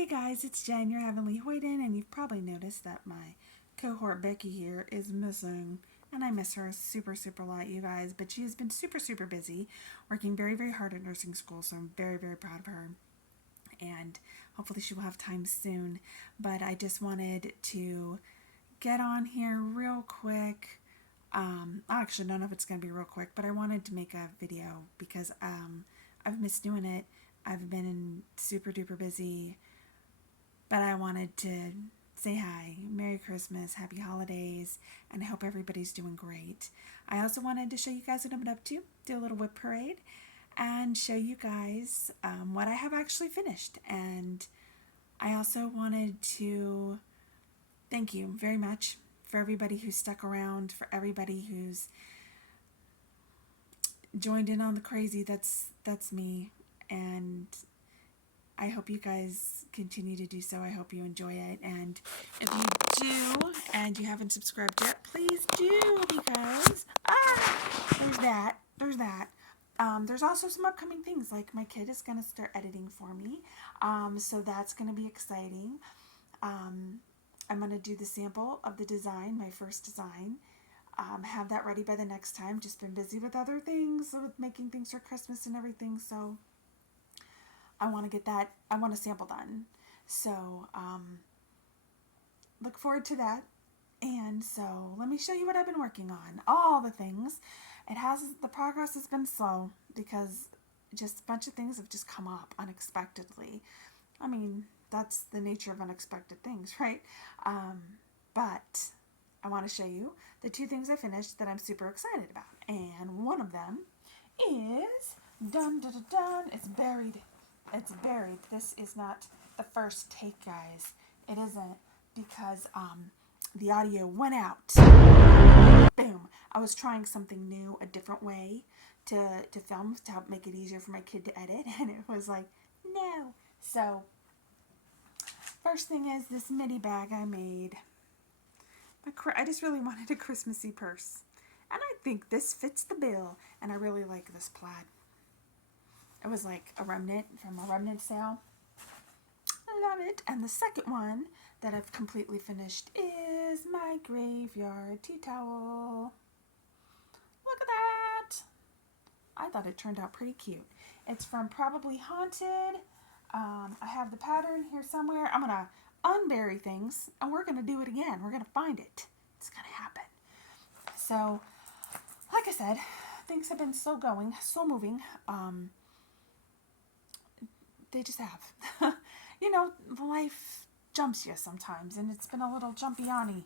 Hey guys, it's Jen, your Heavenly Hoyden, and you've probably noticed that my cohort Becky here is missing. And I miss her super, super lot, you guys. But she has been super, super busy, working very, very hard at nursing school, so I'm very, very proud of her. And hopefully she will have time soon. But I just wanted to get on here real quick. I actually don't know if it's going to be real quick, but I wanted to make a video because I've missed doing it. I've been super duper busy, but I wanted to say hi, Merry Christmas, Happy Holidays, and I hope everybody's doing great. I also wanted to show you guys what I've been up to, do a little whip parade, and show you guys what I have actually finished. And I also wanted to thank you very much for everybody who stuck around, for everybody who's joined in on the crazy. That's me, and I hope you guys continue to do so. I hope you enjoy it, and if you do and you haven't subscribed yet, please do, because there's that. There's also some upcoming things, like my kid is going to start editing for me, so that's going to be exciting. I'm going to do the sample of the design, my first design. Have that ready by the next time. Just been busy with other things, with making things for Christmas and everything, so I want to get that, I want a sample done. So, look forward to that. And so, let me show you what I've been working on. All the things. The progress has been slow because just a bunch of things have just come up unexpectedly. I mean, that's the nature of unexpected things, right? But I want to show you the two things I finished that I'm super excited about. And one of them is, dun dun dun dun, it's buried. It's buried. This is not the first take, guys. It isn't, because the audio went out. Boom. I was trying something new, a different way to film to help make it easier for my kid to edit, and it was like, no. So, first thing is this mini bag I made. I just really wanted a Christmassy purse, and I think this fits the bill, and I really like this plaid. It was like a remnant from a remnant sale. I love it. And the second one that I've completely finished is my graveyard tea towel. Look at that. I thought it turned out pretty cute. It's from Probably Haunted. I have the pattern here somewhere. I'm going to unbury things, and we're going to do it again. We're going to find it. It's going to happen. So, like I said, things have been slow going, slow moving. They just have. You know, life jumps you sometimes, and it's been a little jumpy-on-y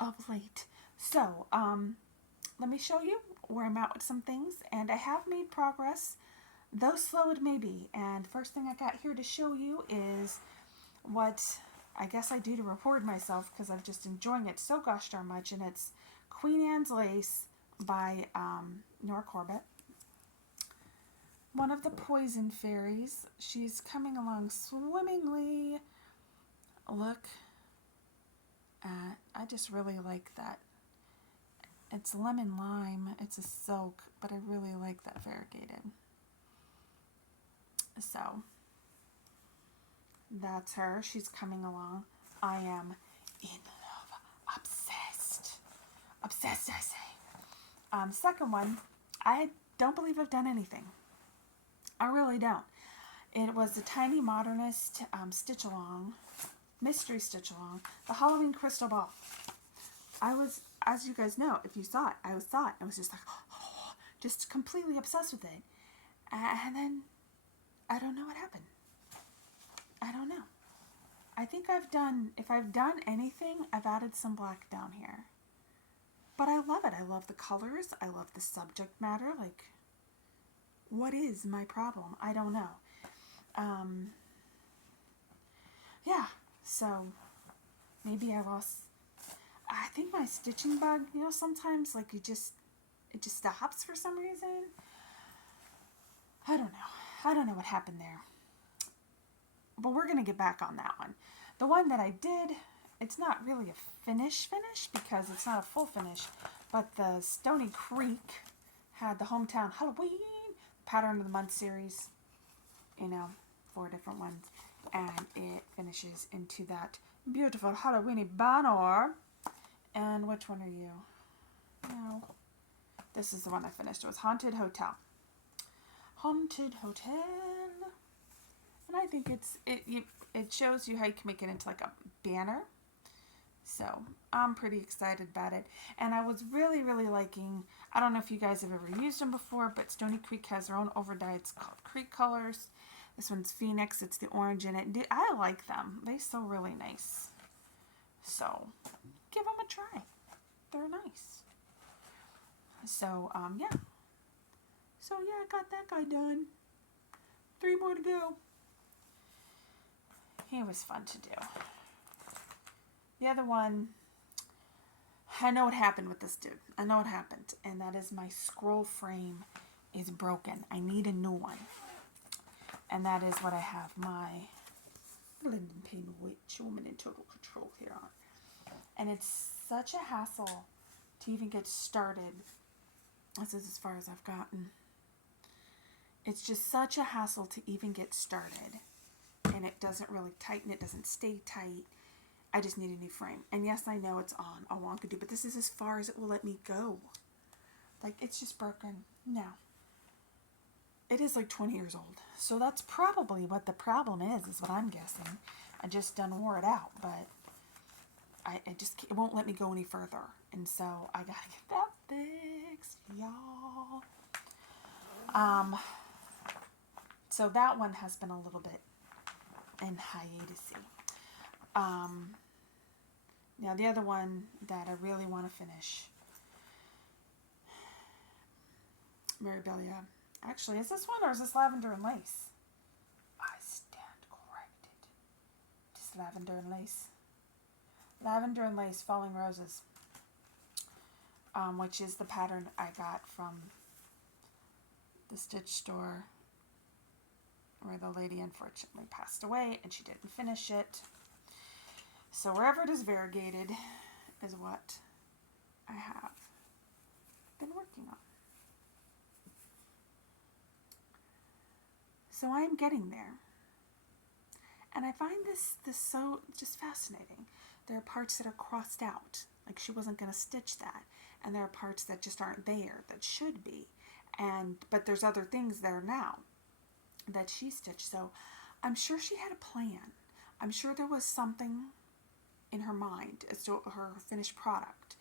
of late. So, let me show you where I'm at with some things, and I have made progress, though slow it may be. And first thing I got here to show you is what I guess I do to reward myself, because I'm just enjoying it so gosh darn much, and it's Queen Anne's Lace by Nora Corbett. One of the poison fairies. She's coming along swimmingly. Look at, I just really like that. It's lemon lime. It's a silk, but I really like that variegated. So, that's her. She's coming along. I am in love. Obsessed. Obsessed, I say. Second one, I don't believe I've done anything. I really don't. It was a tiny modernist stitch along, mystery stitch along, the Halloween crystal ball. I was, as you guys know, if you saw it, I was just like, oh, just completely obsessed with it. And then I don't know what happened. I don't know. I think if I've done anything, I've added some black down here. But I love it. I love the colors. I love the subject matter. Like, what is my problem? I don't know. Yeah, so maybe I think my stitching bug, you know, sometimes like it just stops for some reason. I don't know what happened there. But we're going to get back on that one. The one that I did, it's not really a finish because it's not a full finish, but the Stoney Creek had the Hometown Halloween Pattern of the Month series, you know, 4 different ones. and it finishes into that beautiful Halloweeny banner. And which one are you? No. This is the one I finished. It was Haunted Hotel. Haunted Hotel. And I think it shows you how you can make it into like a banner. So I'm pretty excited about it. And I was really, really liking, I don't know if you guys have ever used them before, but Stoney Creek has their own overdyes called Creek Colors. This one's Phoenix. It's the orange in it. I like them. They sew really nice. So give them a try. They're nice. So, yeah. So, yeah, I got that guy done. 3 more to go. He was fun to do. The other one, I know what happened with this dude. I know what happened. And that is my scroll frame is broken. I need a new one. And that is what I have my Glendon Pin Witch Woman in Total Control here on. And it's such a hassle to even get started. This is as far as I've gotten. It's just such a hassle to even get started. And it doesn't really tighten. It doesn't stay tight. I just need a new frame. And yes, I know it's on a Wonkadoo, but this is as far as it will let me go. Like, it's just broken. No. It is like 20 years old. So that's probably what the problem is what I'm guessing. I just done wore it out, but it won't let me go any further. And so I gotta get that fixed, y'all. So that one has been a little bit in hiatus-y. Now the other one that I really want to finish, Mirabilia. Actually, is this one or is this Lavender and Lace? I stand corrected. Just Lavender and Lace. Lavender and Lace Falling Roses, which is the pattern I got from the stitch store where the lady unfortunately passed away and she didn't finish it. So wherever it is variegated is what I have been working on. So I am getting there. And I find this so just fascinating. There are parts that are crossed out, like she wasn't going to stitch that. And there are parts that just aren't there, that should be. But there's other things there now that she stitched. So I'm sure she had a plan. I'm sure there was something in her mind as to her finished product,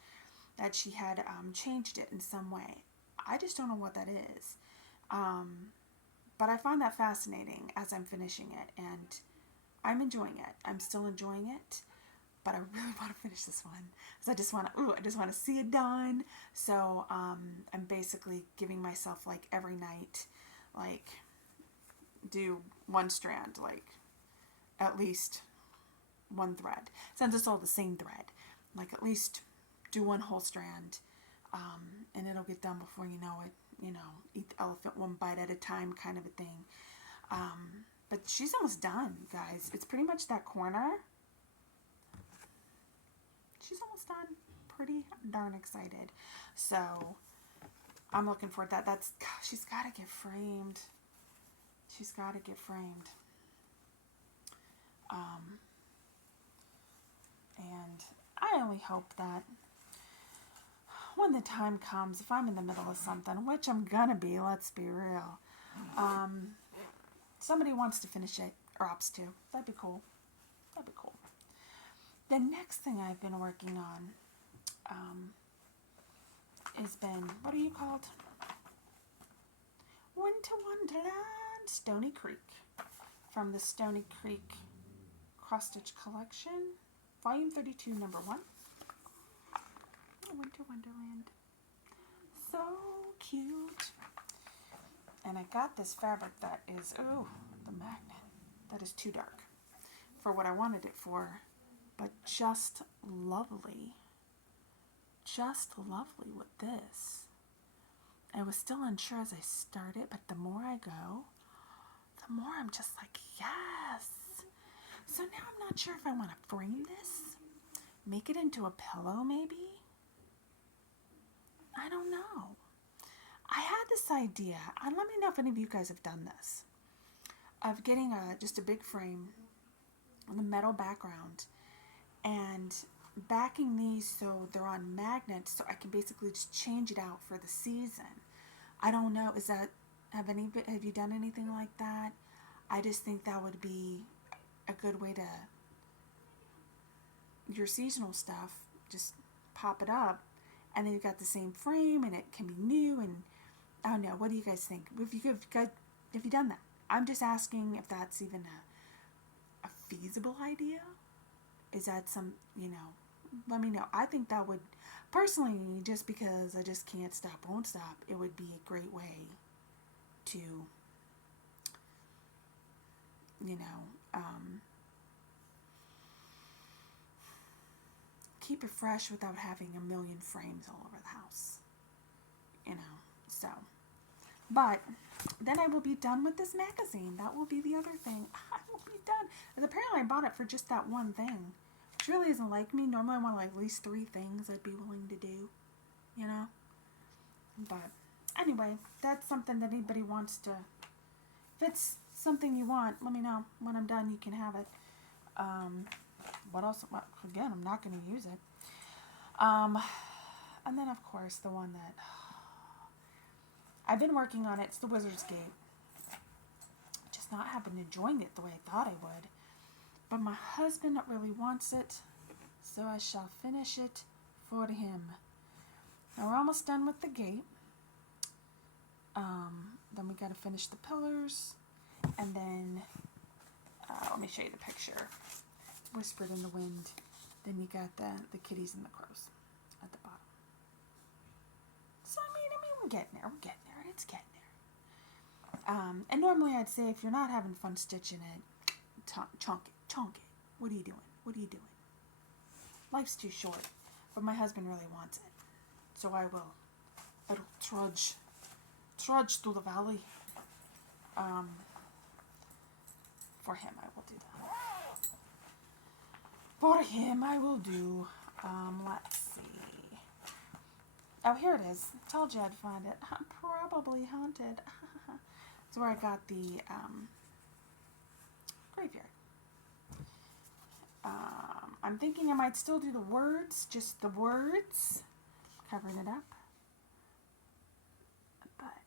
that she had changed it in some way. I just don't know what that is. But I find that fascinating as I'm finishing it, and I'm enjoying it. I'm still enjoying it, but I really want to finish this one because I just want to see it done. So I'm basically giving myself like every night, like do one strand, like at least one thread. Since it's all the same thread, like at least do one whole strand, and it'll get done before you know it. You know, eat the elephant one bite at a time kind of a thing. But she's almost done, guys. It's pretty much that corner. She's almost done. Pretty darn excited. So I'm looking forward to that. She's got to get framed. She's got to get framed. And I only hope that when the time comes, if I'm in the middle of something, which I'm gonna be, let's be real, somebody wants to finish it, or opts to, that'd be cool. That'd be cool. The next thing I've been working on has been, what are you called? Winter Wonderland, Stoney Creek, from the Stoney Creek Cross Stitch Collection, Volume 32, Number 1. Winter Wonderland. So cute. And I got this fabric that is, oh, the magnet. That is too dark for what I wanted it for, but just lovely. Just lovely with this. I was still unsure as I started, but the more I go, the more I'm just like, yes. So now I'm not sure if I want to frame this, make it into a pillow maybe. I don't know. I had this idea, and let me know if any of you guys have done this, of getting just a big frame on the metal background, and backing these so they're on magnets, so I can basically just change it out for the season. I don't know. Have you done anything like that? I just think that would be a good way to your seasonal stuff. Just pop it up, and then you've got the same frame, and it can be new. And I don't know. What do you guys think? Have you done that? I'm just asking if that's even a feasible idea. Is that let me know. I think that would, personally, just because I just can't stop, won't stop, it would be a great way to, keep it fresh without having a million frames all over the house. So. But then I will be done with this magazine. That will be the other thing. I will be done. And apparently I bought it for just that one thing. Which really isn't like me. Normally I want like at least 3 things I'd be willing to do. But anyway, that's something that anybody wants to... If it's something you want, let me know. When I'm done, you can have it. What else? Well, again, I'm not going to use it. And then, of course, the one that... I've been working on it. It's the Wizard's Gate. Just not have been enjoying it the way I thought I would. But my husband really wants it, so I shall finish it for him. Now we're almost done with the gate. Then we got to finish the pillars, and then let me show you the picture. Whispered in the wind. Then you got the kitties and the crows at the bottom. So I mean, we're getting there. We're getting there. It's getting there. And normally I'd say if you're not having fun stitching it, chunk it. What are you doing? Life's too short. But my husband really wants it. So I will trudge through the valley. For him, I will do that. For him, I will do, let's see. Oh, here it is. Told you I'd find it. I'm probably haunted. That's where I got the, graveyard. I'm thinking I might still do the words, just the words, covering it up. But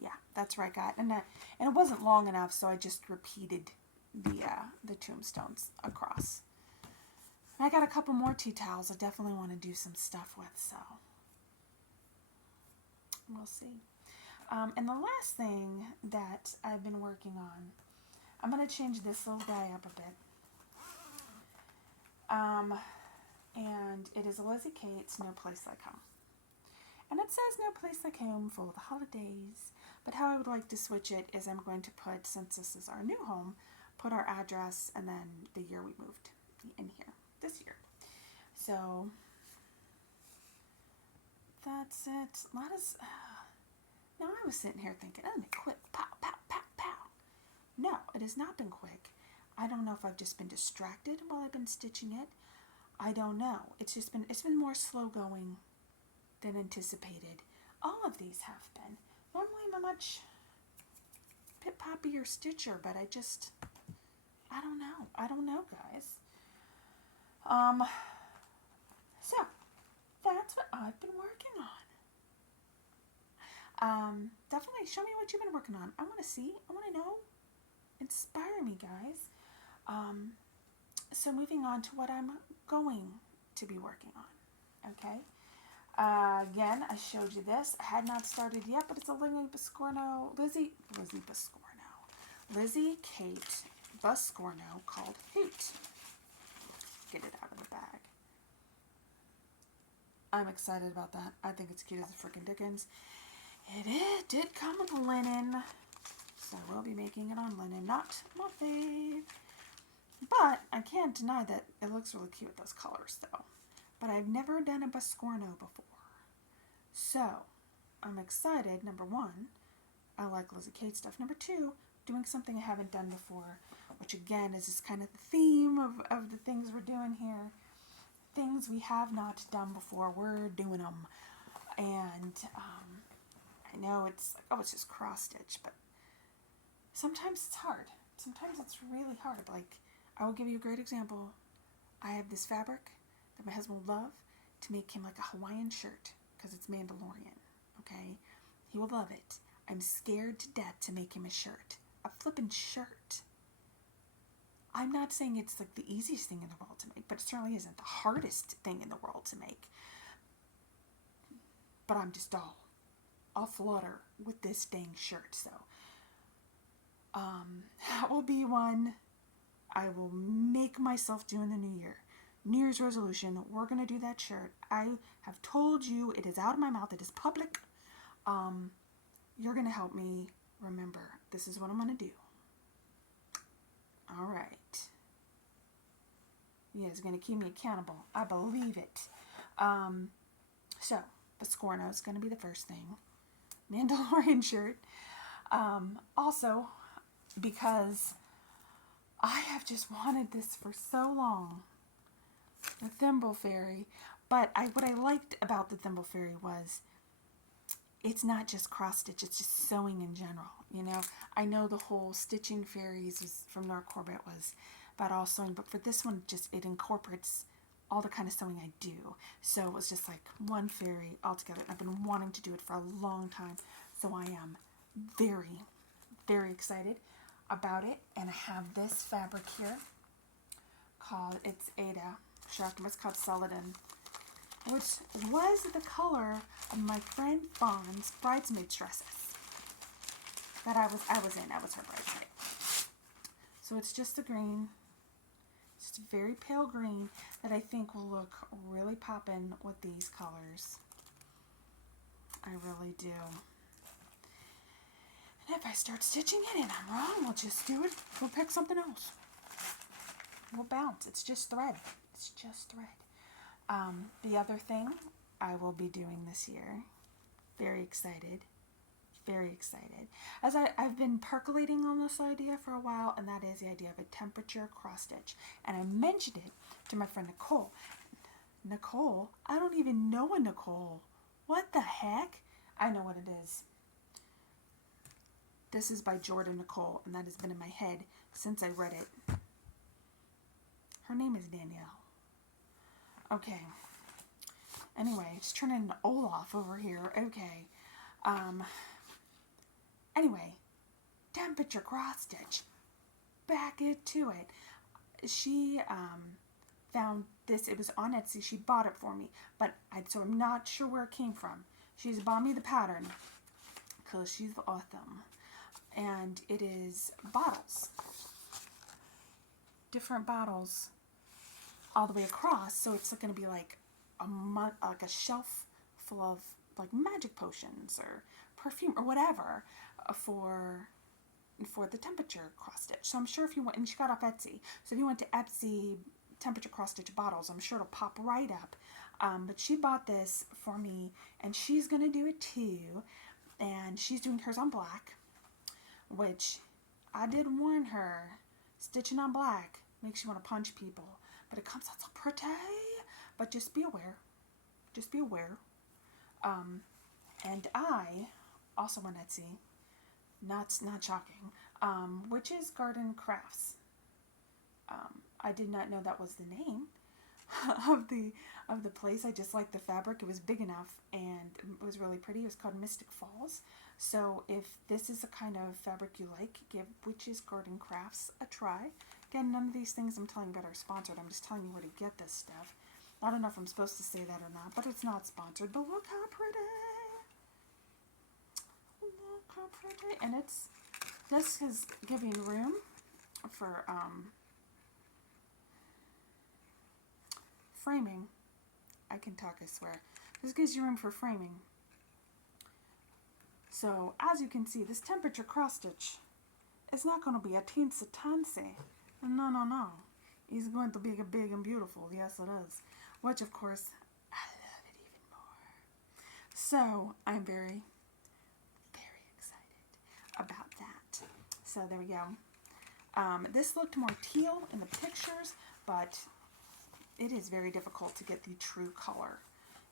yeah, that's where I got, and it wasn't long enough, so I just repeated the tombstones across. And I got a couple more tea towels I definitely want to do some stuff with, so we'll see. And the last thing that I've been working on, I'm going to change this little guy up a bit. And it is Lizzie Kate's No Place Like Home. And it says No Place Like Home for the holidays. But how I would like to switch it is I'm going to put, since this is our new home, put our address and then the year we moved in here, this year. So that's it. Now I was sitting here thinking, oh, quick, pow, pow, pow, pow. No, it has not been quick. I don't know if I've just been distracted while I've been stitching it. I don't know. It's been more slow going than anticipated. All of these have been. Normally I'm a much pit-poppier stitcher, but I don't know. I don't know, guys. So that's what I've been working on. Definitely show me what you've been working on. I want to see. I want to know. Inspire me, guys. So moving on to what I'm going to be working on. Okay. Again, I showed you this. I had not started yet, but it's a Lizzie Kate Buscorno called Hoot. Get it out of the bag. I'm excited about that. I think it's cute as a freaking dickens. It did come with linen, so we'll be making it on linen, not Mothie. But I can't deny that it looks really cute with those colors, though. But I've never done a Buscorno before. So, I'm excited. Number one, I like Lizzie Kate stuff. Number two, doing something I haven't done before, which again is just kind of the theme of the things we're doing here. Things we have not done before, we're doing them. And I know it's like, oh, it's just cross stitch, but sometimes it's hard. Sometimes it's really hard. Like, I will give you a great example. I have this fabric that my husband would love to make him like a Hawaiian shirt because it's Mandalorian, okay? He will love it. I'm scared to death to make him a shirt. A flippin' shirt. I'm not saying it's like the easiest thing in the world to make, but it certainly isn't the hardest thing in the world to make. But I'm just all flutter with this dang shirt, so that will be one I will make myself do in the new year. New Year's resolution, we're going to do that shirt. I have told you, it is out of my mouth, it is public. You're going to help me remember. This is what I'm going to do. All right. You guys are going to keep me accountable. I believe it. So, the Scorno is going to be the first thing. Mandalorian shirt. Also, because I have just wanted this for so long. The Thimble Fairy. But what I liked about the Thimble Fairy was it's not just cross stitch, it's just sewing in general. You know, I know the whole Stitching Fairies was, from Nora Corbett was about all sewing, but for this one, just it incorporates all the kind of sewing I do. So it was just like one fairy altogether. I've been wanting to do it for a long time, so I am very, very excited about it. And I have this fabric here called, it's Ada. It's called Celadon, which was the color of my friend Fawn's bridesmaid dresses that I was in. I was her bridesmaid. So it's just a green, just a very pale green that I think will look really poppin' with these colors. I really do. And if I start stitching it and I'm wrong, we'll just do it. We'll pick something else. We'll bounce. It's just thread. It's just thread. The other thing I will be doing this year, very excited, very excited, as I've been percolating on this idea for a while, and that is the idea of a temperature cross stitch. And I mentioned it to my friend Nicole. Nicole? I don't even know a Nicole. What the heck? I know what it is. This is by Jordan Nicole, and that has been in my head since I read it. Her name is Danielle. Okay. Anyway, it's turning into Olaf over here. Okay. Anyway, temperature cross stitch. Back into it. She found this. It was on Etsy. She bought it for me, but so I'm not sure where it came from. She's bought me the pattern because she's awesome, and it is bottles, different bottles, all the way across. So it's going to be like a shelf full of like magic potions or perfume or whatever for the temperature cross stitch. So I'm sure if you went, and she got off Etsy, so if you went to Etsy temperature cross stitch bottles, I'm sure it'll pop right up. But she bought this for me, and she's gonna do it too, and she's doing hers on black, which I did warn her, stitching on black makes you want to punch people, but it comes out so pretty. But just be aware. Just be aware. And I also on Etsy, not shocking, which is Garden Crafts. I did not know that was the name of the place. I just liked the fabric. It was big enough and it was really pretty. It was called Mystic Falls. So if this is the kind of fabric you like, give Witch's Garden Crafts a try. Again, none of these things I'm telling you about are sponsored. I'm just telling you where to get this stuff. I don't know if I'm supposed to say that or not, but it's not sponsored. But look how pretty. Look how pretty. And this is giving room for framing. I can talk, I swear. This gives you room for framing. So, as you can see, this temperature cross stitch is not going to be a teensy-tiny. No, no, no. It's going to be big and beautiful. Yes, it is. Which, of course, I love it even more. So, I'm very, very excited about that. So, there we go. This looked more teal in the pictures, but it is very difficult to get the true color.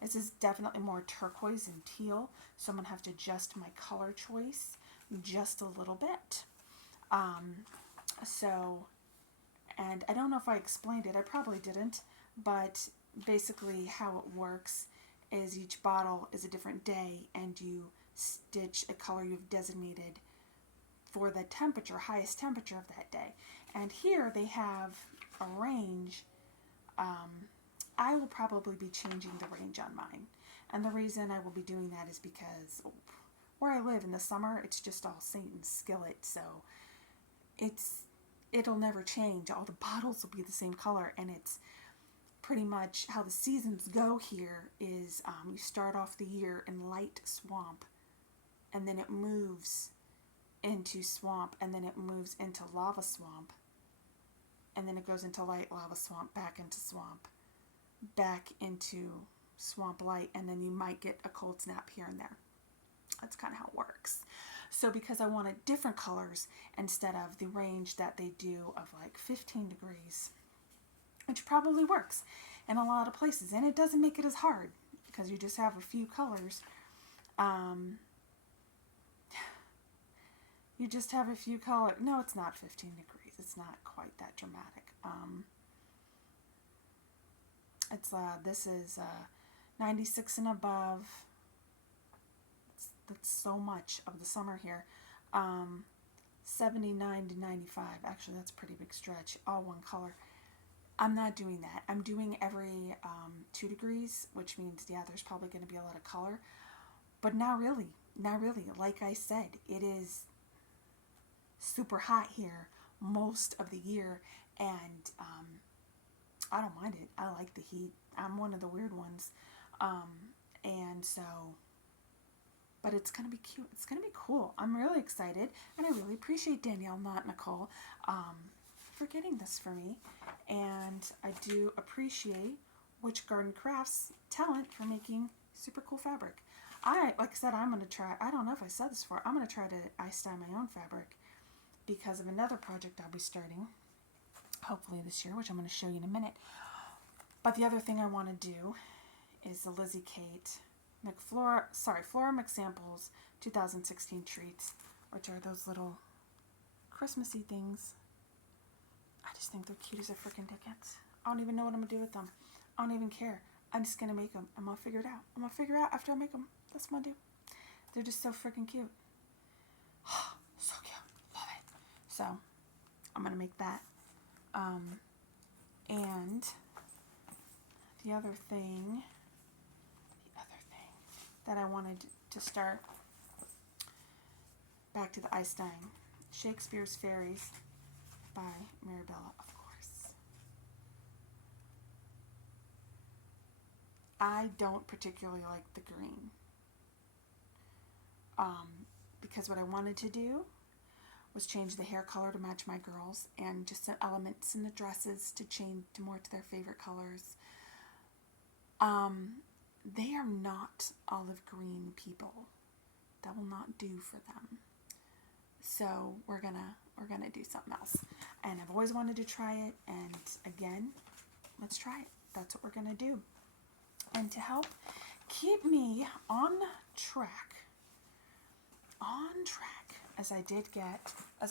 This is definitely more turquoise and teal, so I'm going to have to adjust my color choice just a little bit. And I don't know if I explained it. I probably didn't. But basically how it works is each bottle is a different day, and you stitch a color you've designated for the temperature, highest temperature of that day. And here they have a range. I will probably be changing the range on mine. And the reason I will be doing that is because where I live in the summer, it's just all Satan's skillet. So it'll never change. All the bottles will be the same color. And it's pretty much how the seasons go here is you start off the year in light swamp. And then it moves into swamp. And then it moves into lava swamp. And then it goes into light lava swamp, back into swamp, back into swamp light, and then you might get a cold snap here and there. That's kind of how it works. So because I wanted different colors instead of the range that they do of like 15 degrees, which probably works in a lot of places, and it doesn't make it as hard because you just have a few colors. You just have a few colors. No, it's not 15 degrees. It's not quite that dramatic. This is 96 and above. That's so much of the summer here. 79 to 95. Actually, that's a pretty big stretch. All one color. I'm not doing that. I'm doing every 2 degrees, which means, yeah, there's probably going to be a lot of color. But not really. Not really. Like I said, it is super hot here most of the year, and I don't mind it. I like the heat. I'm one of the weird ones. And so, but it's going to be cute. It's going to be cool. I'm really excited, and I really appreciate Danielle, not Nicole, for getting this for me. And I do appreciate Witch Garden Crafts talent for making super cool fabric. Like I said, I'm going to try, I don't know if I said this before, I'm going to try to ice dye my own fabric because of another project I'll be starting, hopefully this year, which I'm going to show you in a minute. But the other thing I want to do is the Lizzie Kate Flora McSamples 2016 treats, which are those little Christmassy things. I just think they're cute as a freaking dickens. I don't even know what I'm going to do with them. I don't even care. I'm just going to make them. I'm going to figure it out. I'm going to figure it out after I make them. That's what I'm going to do. They're just so freaking cute. So cute. Love it. So, I'm going to make that. And the other thing that I wanted to start, back to the ice dyeing, Shakespeare's Fairies by Maribella, of course. I don't particularly like the green, because what I wanted to do was change the hair color to match my girls, and just some elements in the dresses to change to more to their favorite colors. They are not olive green people. That will not do for them. So we're gonna do something else. And I've always wanted to try it, and again, let's try it. That's what we're gonna do. And to help keep me on track, as I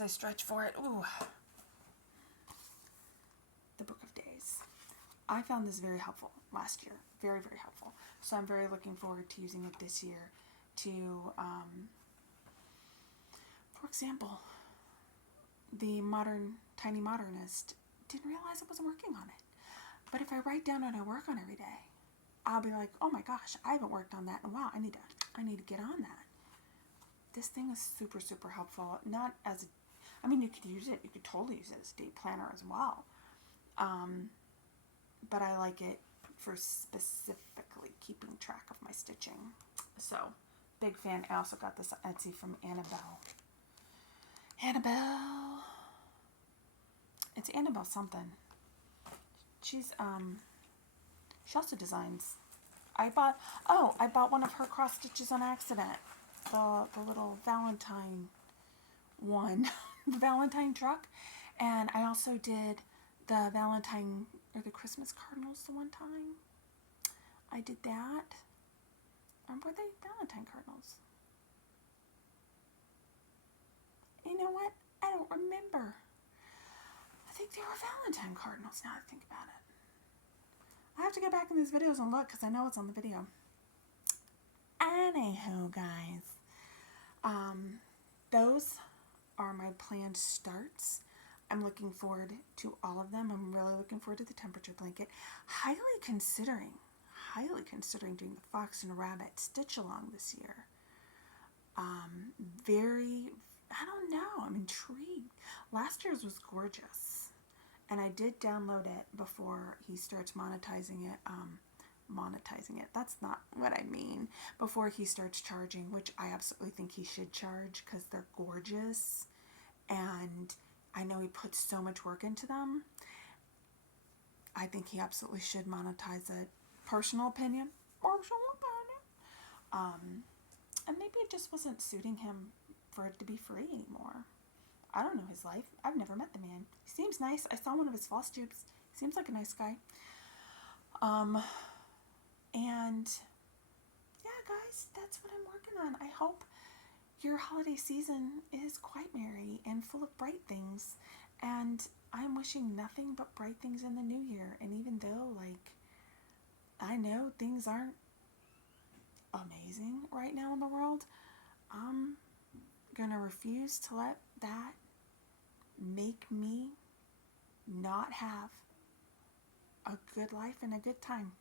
stretch for it, the Book of Days. I found this very helpful last year. Very, very helpful. So I'm very looking forward to using it this year to, for example, the Tiny Modernist didn't realize I wasn't working on it. But if I write down what I work on every day, I'll be like, oh my gosh, I haven't worked on that in a while. I need to get on that. This thing is super, super helpful. Not as, you could use it. You could totally use it as a date planner as well. But I like it for specifically keeping track of my stitching. So, big fan. I also got this on Etsy from Annabelle. It's Annabelle something. She also designs. I bought one of her cross stitches on accident. The little Valentine one. The Valentine truck. And I also did the Valentine or the Christmas cardinals the one time. I did that. Or were they Valentine cardinals? You know what? I don't remember. I think they were Valentine cardinals now that I think about it. I have to get back in these videos and look because I know it's on the video. Anywho, guys, those are my planned starts. I'm looking forward to all of them. I'm really looking forward to the temperature blanket. Highly considering doing the fox and rabbit stitch along this year. I don't know, I'm intrigued. Last year's was gorgeous, and I did download it before he starts monetizing it. That's not what I mean. Before he starts charging, which I absolutely think he should charge because they're gorgeous, and I know he puts so much work into them. I think he absolutely should monetize it. Personal opinion. And maybe it just wasn't suiting him for it to be free anymore. I don't know his life. I've never met the man. He seems nice. I saw one of his floss tubes. He seems like a nice guy. And yeah, guys, that's what I'm working on. I hope your holiday season is quite merry and full of bright things. And I'm wishing nothing but bright things in the new year. And even though, like, I know things aren't amazing right now in the world, I'm gonna refuse to let that make me not have a good life and a good time.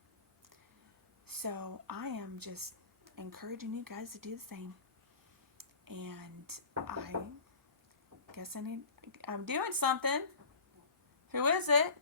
So I am just encouraging you guys to do the same. And I guess I'm doing something. Who is it?